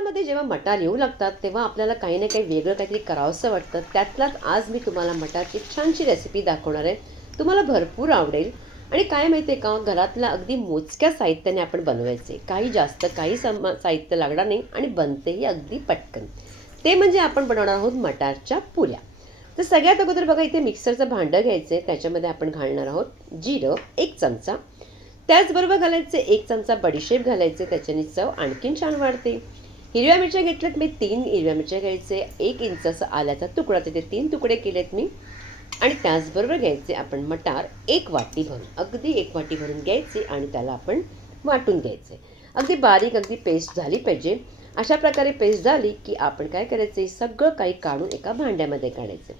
उन्हाळ्यामध्ये जेव्हा मटार येऊ लागतात तेव्हा आपल्याला काही ना काही वेगळं काहीतरी करावंसं वाटतं. त्यातलाच आज मी तुम्हाला मटारची छानशी रेसिपी दाखवणार आहे. तुम्हाला भरपूर आवडेल. आणि काय माहिती आहे का घरातल्या अगदी मोजक्या साहित्याने आपण बनवायचे. काही जास्त काही सम साहित्य लागणार नाही आणि बनतेही अगदी पटकन. ते म्हणजे आपण बनवणार आहोत मटारच्या पुऱ्या. तर सगळ्यात अगोदर बघा इथे मिक्सरचं भांडं घ्यायचं आहे त्याच्यामध्ये आपण घालणार आहोत जिरं एक चमचा. त्याचबरोबर घालायचे एक चमचा बडीशेप घालायचे त्याच्याने चव आणखीन छान वाढते. हिरव्या मिरच्या घेतल्यात मी तीन. हिरव्या मिरच्या घ्यायचे. एक इंच असं आल्याचा तुकडा. तिथे तीन तुकडे केलेत मी. आणि त्याचबरोबर घ्यायचे आपण मटार. एक वाटी भरून. अगदी एक वाटी भरून घ्यायचे आणि त्याला आपण वाटून घ्यायचे. अगदी बारीक अगदी पेस्ट झाली पाहिजे. अशा प्रकारे पेस्ट झाली की आपण काय करायचे? सगळं काही काढून एका भांड्यामध्ये काढायचं.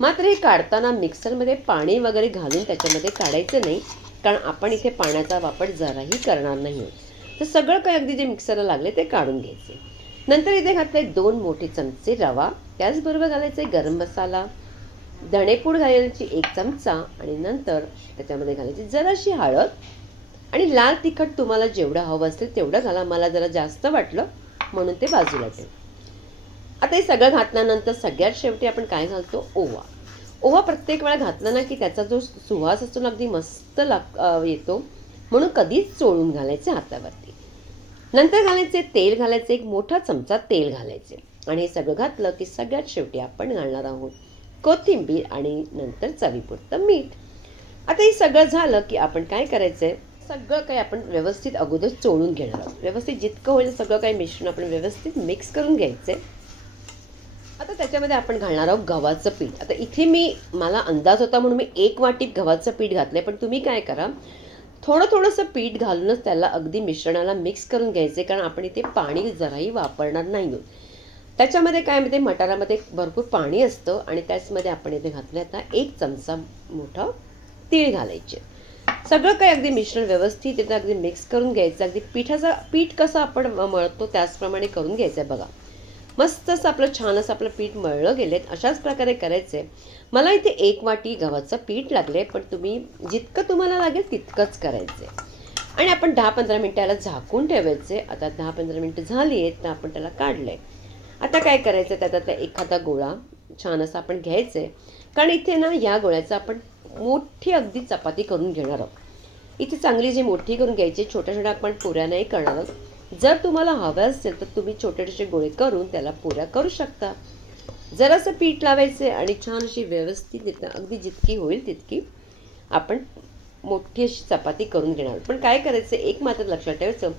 मात्र हे काढताना मिक्सरमध्ये पाणी वगैरे घालून त्याच्यामध्ये काढायचं नाही. कारण आपण इथे पाण्याचा वापर जराही करणार नाही आहोत. तर सगळं काही अगदी जे मिक्सरला लागले ते काढून घ्यायचे. नंतर इथे घातले दोन मोठे चमचे रवा त्याचबरोबर घालायचे गरम मसाला धणेपूड घालायची एक चमचा आणि नंतर त्याच्यामध्ये घालायची जराशी हळद आणि लाल तिखट तुम्हाला जेवढं हवं असेल तेवढं घाला. मला जरा जास्त वाटलं म्हणून ते बाजूला ठेव. आता हे सगळं घातल्यानंतर सगळ्यात शेवटी आपण काय घालतो? ओवा. ओवा प्रत्येक वेळा घातला ना की त्याचा जो सुवास असतो ना अगदी मस्त लाग येतो. म्हणून कधीच चोळून घालायचे हातावरती. नंतर घालायचे तेल घालायचे एक मोठा चमचा तेल घालायचे. आणि हे सगळं घातलं की सगळ्यात शेवटी आपण घालणार आहोत कोथिंबीर आणि नंतर चवीपुरतं मीठ. आता हे सगळं झालं की आपण काय करायचं आहे सगळं काही आपण व्यवस्थित अगोदर चोळून घेणार आहोत. व्यवस्थित जितकं होईल सगळं काही मिश्रण आपण व्यवस्थित मिक्स करून घ्यायचं आहे आता त्याच्यामध्ये आपण घालणार आहोत गव्हाचं पीठ. आता इथे मी मला अंदाज होता म्हणून मी एक वाटीत गव्हाचं पीठ घातलं पण तुम्ही काय करा थोडं थोडंसं पीठ घालूनच त्याला अगदी मिश्रणाला मिक्स करून घ्यायचे कारण आपण इथे पाणी जराही वापरणार नाही त्याच्यामध्ये काय म्हणजे मटारामध्ये भरपूर पाणी असतं आणि त्याचमध्ये आपण इथे घातलं आता एक चमचा मोठा तीळ घालायचे. सगळं काही अगदी मिश्रण व्यवस्थित येतं अगदी मिक्स करून घ्यायचं. अगदी पिठाचा पीठ कसं आपण मळतो त्याचप्रमाणे करून घ्यायचं आहे बघा. मस्त असं आपलं छान असं आपलं पीठ मळलं गेलेत अशाच प्रकारे करायचे. मला इथे एक वाटी गव्हाचं पीठ लागले पण तुम्ही जितकं तुम्हाला लागेल तितकंच करायचे. आणि आपण दहा पंधरा मिनटाला झाकून ठेवायचे. आता दहा पंधरा मिनटं झाली आहेत तर आपण त्याला काढलं आहे आता काय करायचं त्याचा एखादा गोळा छान असा आपण घ्यायचं. आहे कारण इथे ना या गोळ्याचं आपण मोठी अगदी चपाती करून घेणार आहोत. इथे चांगली जी मोठी करून घ्यायची छोट्या छोट्या आपण पुऱ्या नाही करणार आहोत. जर तुम्हाला हवं असेल तर तुम्ही छोटे छोटे गोळे करून त्याला पुऱ्या करू शकता. जरासं पीठ लावायचे आणि छान अशी व्यवस्थित येतं अगदी जितकी होईल तितकी आपण मोठी अशी चपाती करून घेणार आहोत. पण काय करायचं एक मात्र लक्षात ठेवायचं.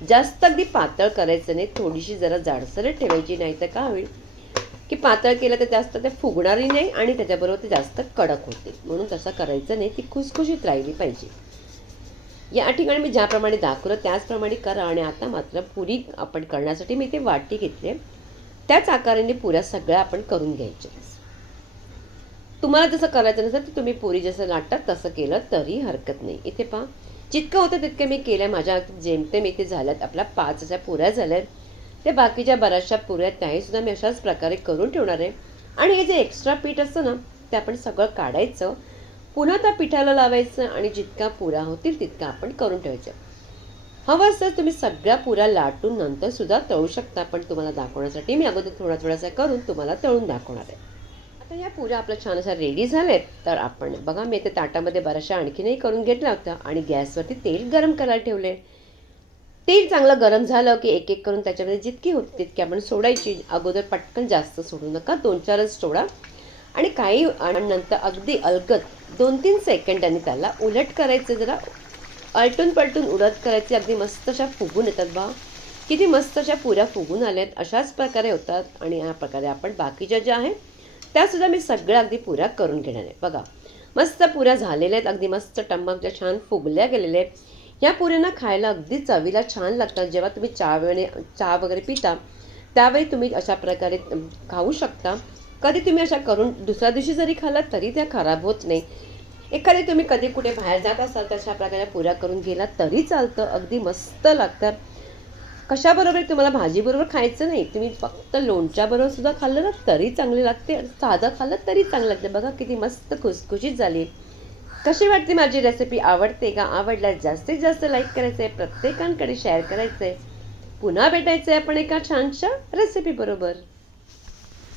जास्त अगदी पातळ करायचं नाही थोडीशी जरा जाडसर ठेवायची नाही तर काय होईल की पातळ केलं तर जास्त ते फुगणारही नाही आणि त्याच्याबरोबर ते जास्त कडक होते. म्हणून तसं करायचं नाही ती खुसखुशीत राहिली पाहिजे. या ठिकाणी मी ज्याप्रमाणे दाखवलं त्याचप्रमाणे करा आणि आता मात्र पुरी आपण करण्यासाठी मी ते वाटी घेतले त्याच आकाराने पुऱ्या सगळ्या आपण करून घ्यायच्या. तुम्हाला जसं करायचं नसेल तर तुम्ही पुरी जसं लाटतात तसं केलं तरी हरकत नाही. इथे पहा जितकं होतं तितकं मी केलं माझ्या जेमतेम इथे झाल्यात आपल्या पाच अशा पुऱ्या झाल्यात. त्या बाकीच्या बऱ्याचशा पुऱ्या त्याही सुद्धा मी अशाच प्रकारे करून ठेवणार आहे. आणि हे जे एक्स्ट्रा पीठ असतं ना ते आपण सगळं काढायचं. पुन्हा त्या पिठाला लावायचं आणि जितका पुरा होतील तितका आपण करून ठेवायचं. हवं असतं तुम्ही सगळ्या पुऱ्या लाटून नंतर सुद्धा तळू शकता पण तुम्हाला दाखवण्यासाठी मी अगोदर थोडा थोडासा करून तुम्हाला तळून दाखवणार आहे. आता या पुऱ्या आपल्या छान अशा रेडी झाल्यात तर आपण बघा मी ते ताटामध्ये बऱ्याचशा आणखीनही करून घेतला होता आणि गॅसवरती तेल गरम करायला ठेवले तेल चांगलं गरम झालं की एक एक करून त्याच्यामध्ये जितकी होती तितकी आपण सोडायची. अगोदर पटकन जास्त सोडू नका दोन चारच सोडा. आणि काही नंतर अगदी अलगत दोन तीन सेकंदांनी त्याला उलट करायचं जरा. आलटून पलटून उलट करायचे. अगदी मस्त अशा फुगून येतात बा. किती मस्त अशा पुऱ्या फुगून आल्यात. अशाच प्रकारे होतात आणि या प्रकारे आपण बाकीच्या ज्या आहेत त्यासुद्धा मी सगळ्या अगदी पुऱ्या करून घेणार आहे. बघा मस्त पुऱ्या झालेल्या आहेत. अगदी मस्त टम्मक छान फुगल्या गेलेल्या आहेत. ह्या पुऱ्यांना खायला अगदी चवीला छान लागतात. जेव्हा तुम्ही चहा वेळे चहा वगैरे पिता त्यावेळी तुम्ही अशा प्रकारे खाऊ शकता. कधी तुम्ही अशा करून दुसऱ्या दिवशी जरी खाल्लात तरी त्या खराब होत नाही. एखादी तुम्ही कधी कुठे बाहेर जात असाल तर अशा प्रकारे पुऱ्या करून गेला तरी चालतं अगदी मस्त लागतात. कशाबरोबर तुम्हाला भाजीबरोबर खायचं नाही तुम्ही फक्त लोणच्याबरोबर सुद्धा खाल्लं ना तरी चांगले लागते साधं खाल्लं तरी चांगलं लागते. बघा किती मस्त खुसखुशीत झाली. कशी वाटते माझी रेसिपी आवडते का? आवडल्यास जास्तीत जास्त लाईक करायचं आहे प्रत्येकांकडे शेअर करायचं आहे पुन्हा भेटायचं आहे आपण एका छानशा रेसिपी बरोबर.